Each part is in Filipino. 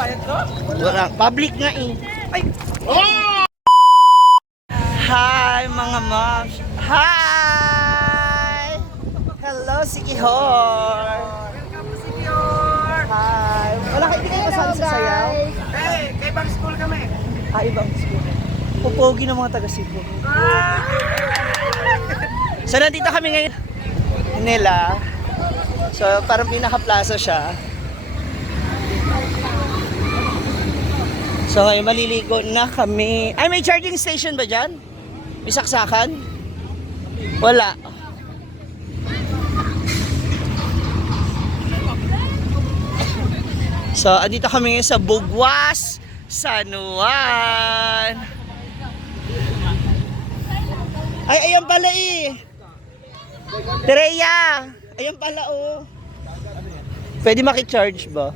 Wala, public nga eh. Ay! Hi mga moms! Hi! Hello, Sikihor! Welcome to Sikihor! Hi! Wala kayo, hindi kayo kasali sa sayaw? Hey, kay ibang school kami. Ah, ibang school. Pupogi ng mga taga-Cebu. So, nandito kami ngayon nila. So, parang pinaka-plaza siya. So, ngayon maliligo na kami. Ay, may charging station ba dyan? May saksakan? Wala. So, andito kami ngayon sa Bugwas, San Juan. Ay, ayan pala eh. Tereya, ayan pala oh. Pwede maki-charge ba?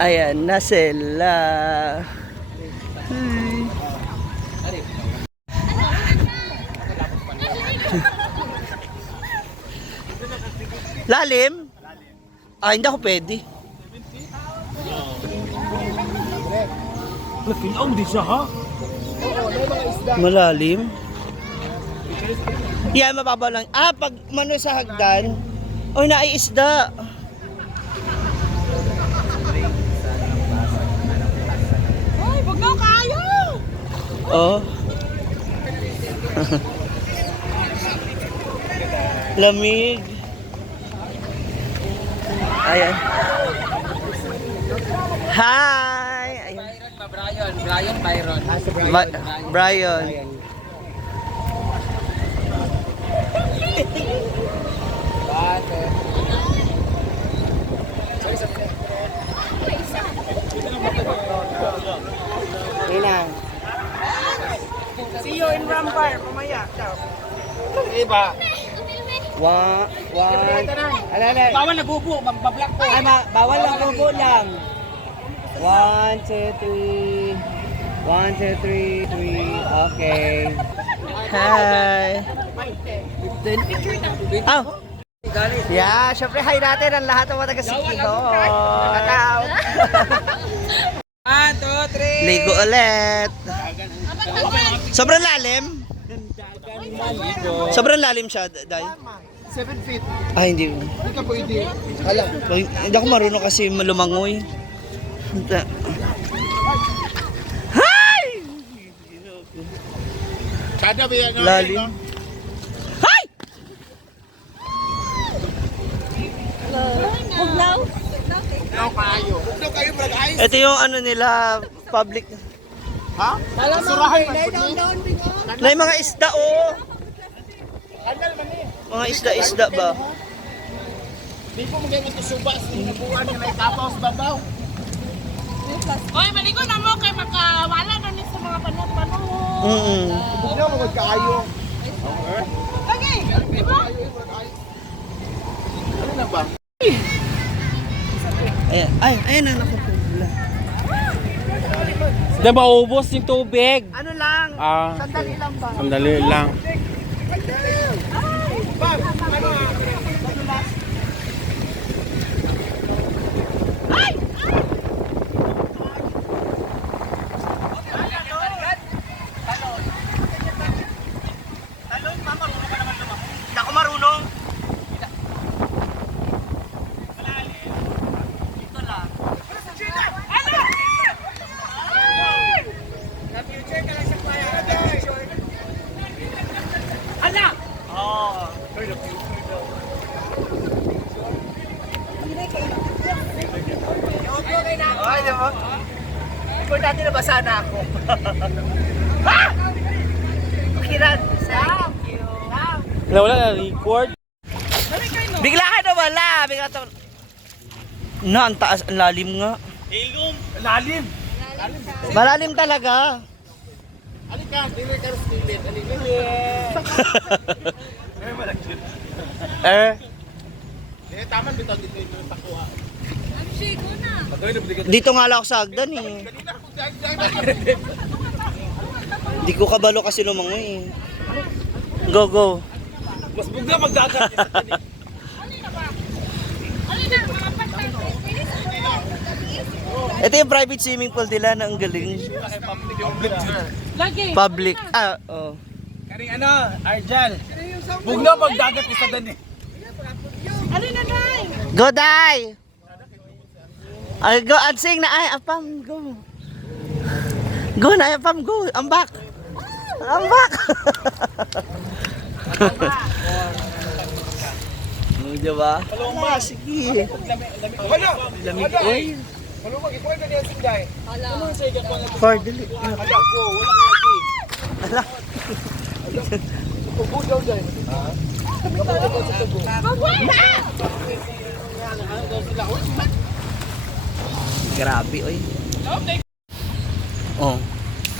Ayan na sila. Lalim? Ah, hindi ako pwede. Laking di siya ha? Malalim? Yeah, mababa lang. Ah, pag mano sa hagdan, oy, naiisda. Hoy, wag na kayo! Oh. Lamig. Ayan. Hi! Ayan. Byron. Brian. See you in Rampar, mamaya. Ciao. Iba. Bawal na bubo, magbablock po. Ay, bawal lang bubo lang. 1, 2, 3. 1, 2, 3, 3. Okay. Hi. Oh. Yeah, syempre hi natin ang lahat ng mga taga-Sikihor. Kakao. 1, 2, 3. Ligo ulit. Sobrang lalim? Sobrang lalim siya, Day? 7 feet. Ay, hindi. Hindi ka pwede. Alam. Hindi ako marunong kasi lumangoy. Hi! Kada ba yan? Lalim. Hi! Bugnaw? Now kayo. Huwag kayo brag-ay. Ito yung ano nila, public. Ha? Surahan man. Na yung mga isda, oh. Kanal man eh. Mga isda-isda ba? Di po magay matusubas. Nabuhan nga may tapaw sa babaw. Hoy, maligo na mo kay makawala na ni sa mga panahon. Huwag na magod kaayo. Lagi! Ano na ba? Ayan, ayan na nakapula. Di ba ubos yung tubig? Ano lang? Sandali lang ba? Sandali lang. Hindi ako marunong. Dito lang. Ala! Oh. Ay, di ba? Importante na basa na ako. Ha! Kiran, thank you. Wala na record. Bigla ka na wala. Bigla ka na, ang taas, ang lalim nga. Lalim. Malalim talaga. Alika, dili ka stilit. Alika. Taman bitaw dito yung takuha. Dito nga lang ako sa hagdan eh. Di ko kabalo kasi lumangoy eh. Go, go. Mas bugla magdagat. Ito yung private swimming pool nila na ang galing. Lagi. Public. Ah, oh. Karing ano, Arjal. Bugno pag dagat isa din eh. Ano na nay? Go, Day! Ay, go, and sing na. Ay, apam, go. Go na, apam, go. Ambak. Ambak. Diba? Ah, sige. Wala. Lamig, oy. Malumag, ikaw na niya sinday. Ano sa ikat mo na? For dili. Wala ko, wala lagi. Ala. Tubo daw dahil. Grabe, oy. Oh.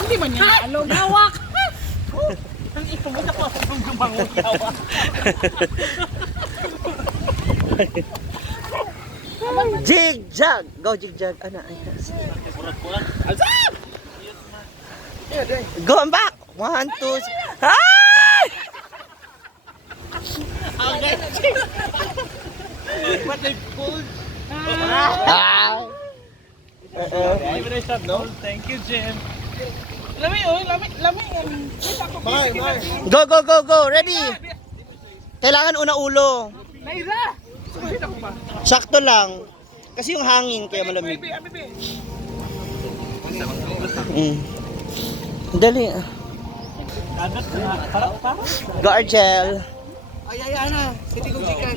Hindi man niya naalog. Hawak! Ang ito mo na po ang gumangon hawak. Jig jag. Go jig jag. Ana ay. Go and back. 1, 2. Ay! What they pulled? Ah. Thank you, Jim. Lami, oh, lami. Go go go go. Ready. Kailangan una ulo. Naira! Sakto lang. Kasi yung hangin kaya malamig. Dali. Go Argel. Ay, ana. Hindi ko chicken.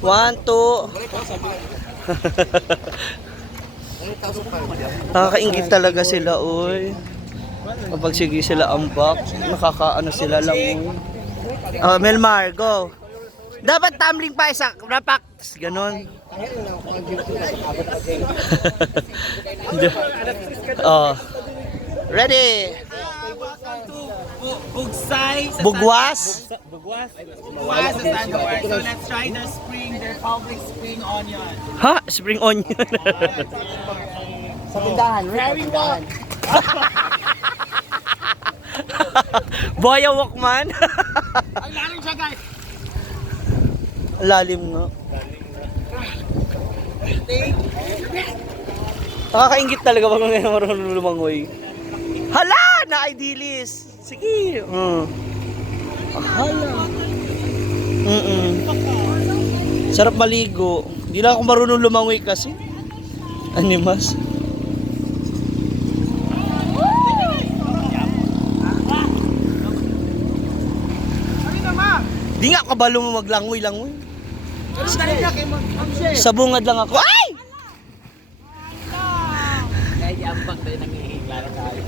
1, 2. Nakakaingit talaga sila, oy. Kapag sige sila ambak, nakakaano sila lang, oy. Oh, Melmar, go. Dapat tumbling pa isa, rapak. Ganon. Oh. Ready. Bugsay. Bugwas. Bugwas sa Sandor. So let's try the spring, their public spring onion. Ha? Spring onion. Sa tindahan, very well. Boya Walkman. Ang lalim siya, guys. Lalim nga. Nakakaingit talaga pag ngayon marunong lumangoy. Hala! Na-idealis! Sige! Hala! Sarap maligo. Hindi lang ako marunong lumangoy kasi. Animas. Di nga kabalo mo maglangoy-langoy. Sa bungad lang ako. Ay! Kaya ambak tayo nangihinglaro tayo.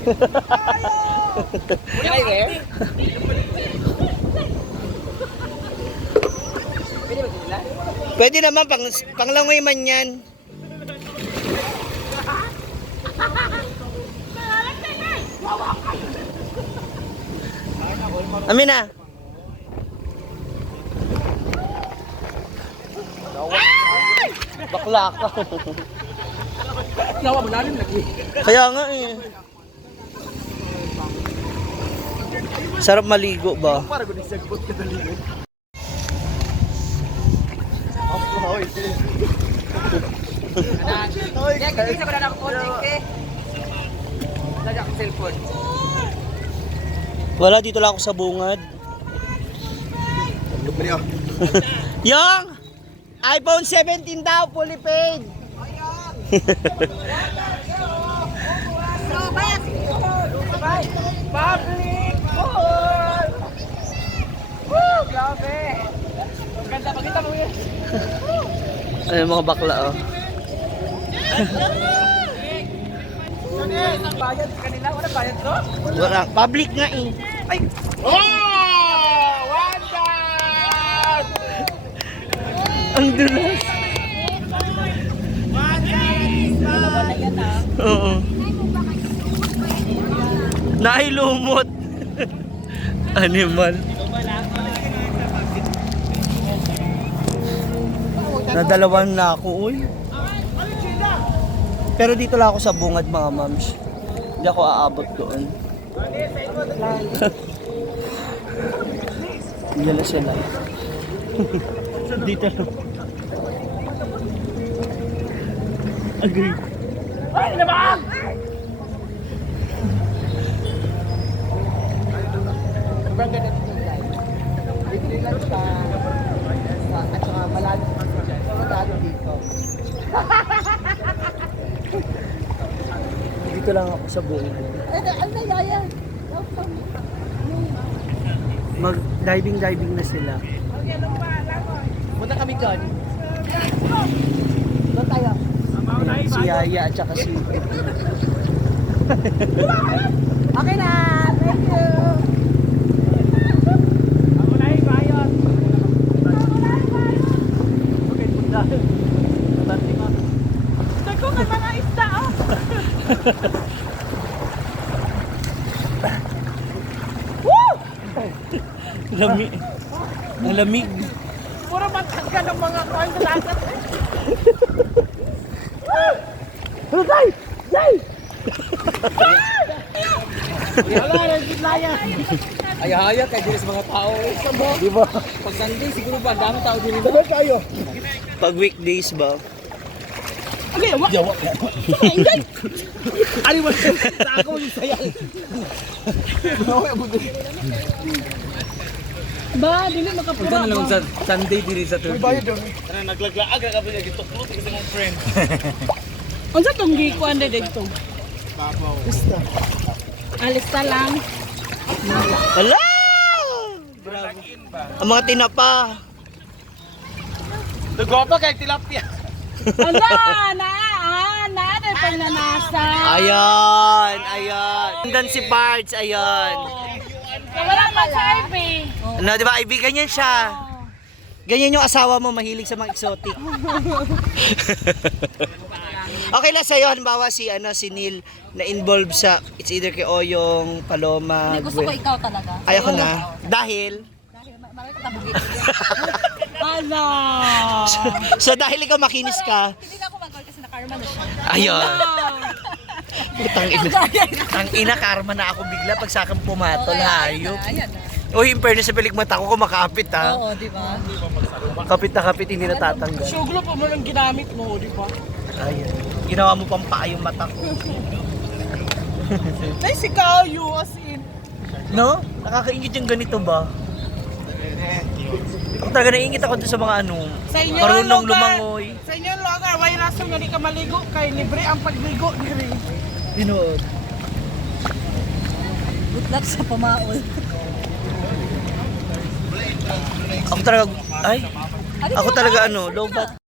Pwede naman panglangoy man yan. Amina. Bakla ka. Nawa mo lalim lagi. Kaya nga eh. Sarap maligo ba? Para ko nisagbot ka dali. Wala, dito lang ako sa bungad. Yung iPhone 17 daw, fully paid. Public pool! Woo! Grabe! Ganda, pakita mo yun. Ay, mga bakla oh. Bayad kanila, wala bayad to? Wala, public nga eh. Ay, Oh! Wonder! ang dulas. Oo. Nailumot. Animal. Nadalawan na ako, uy. Pero dito lang ako sa bungad, mga mams. Hindi ako aabot doon. Diyan na sila. Dito lang. Agree. Sobrang ganda dito guys. Libre lang siya. At saka malalim dito. Dito lang ako sa buong. Ano yaya? Mag-diving na sila. Punta kami dyan. Doon tayo. Si Yaya at saka si... Okay na. Thank you. Dako may mga isda oh. Lamig. Malamig. Puro matangga ng mga coin sa dagat. Ay-haya kay dito sa mga tao. Di ba? Pag Sunday, siguro ba, ang dami tao dito. Pag weekdays ba? Okay, wa. Jawa. Ano ba? Ako mag-isaya. Ba, dili makapura. Ito na lang sa Sunday dito sa Turkey. Tara, naglaglaag ka ba dito? Klot kasi mong friend. Unsa tong gikuan dito? Alista lang. Hala! Grabe. Ang mga tinapa. Nagwapa kay tilapia. Ala, na dahil pang nanasa. Ayan. Andan si Bards, ayan. Wala pa sa Ivy. Ano, di ba, Ivy? Ganyan siya. Ganyan yung asawa mo, mahilig sa mga exotic. Okay lang sa'yo, halimbawa si Neil na involved sa, it's either kay Oyong, Paloma. Hindi, gusto ko ikaw talaga. Ayoko na. Dahil? Dahil marami ka tabugin. Ala. So dahil ikaw makinis ka, Hindi na ako mag-call kasi na-karma na siya. ayun. Tang ina, karma na ako bigla pag sa akin pumatol, hayop. Ayan na. Uy, in fairness sa pelikmata ko, kumakapit ha. Oo, di ba? Kapit na kapit, hindi natatanggal. Suglo pa mo lang ginamit mo, di ba? Ayun. Ginawa mo pang paa yung mata ko. Nay, si Kayo, as in. No? Nakakaingit yung ganito ba? Ako talaga naingit ako dun sa mga Sa inyo marunong lumangoy. Sa inyo lugar, may rason nga di ka maligo kay libre ang pagligo diri. Dinood. Good luck sa pamaol. Ako talaga, ay, ako talaga low bat.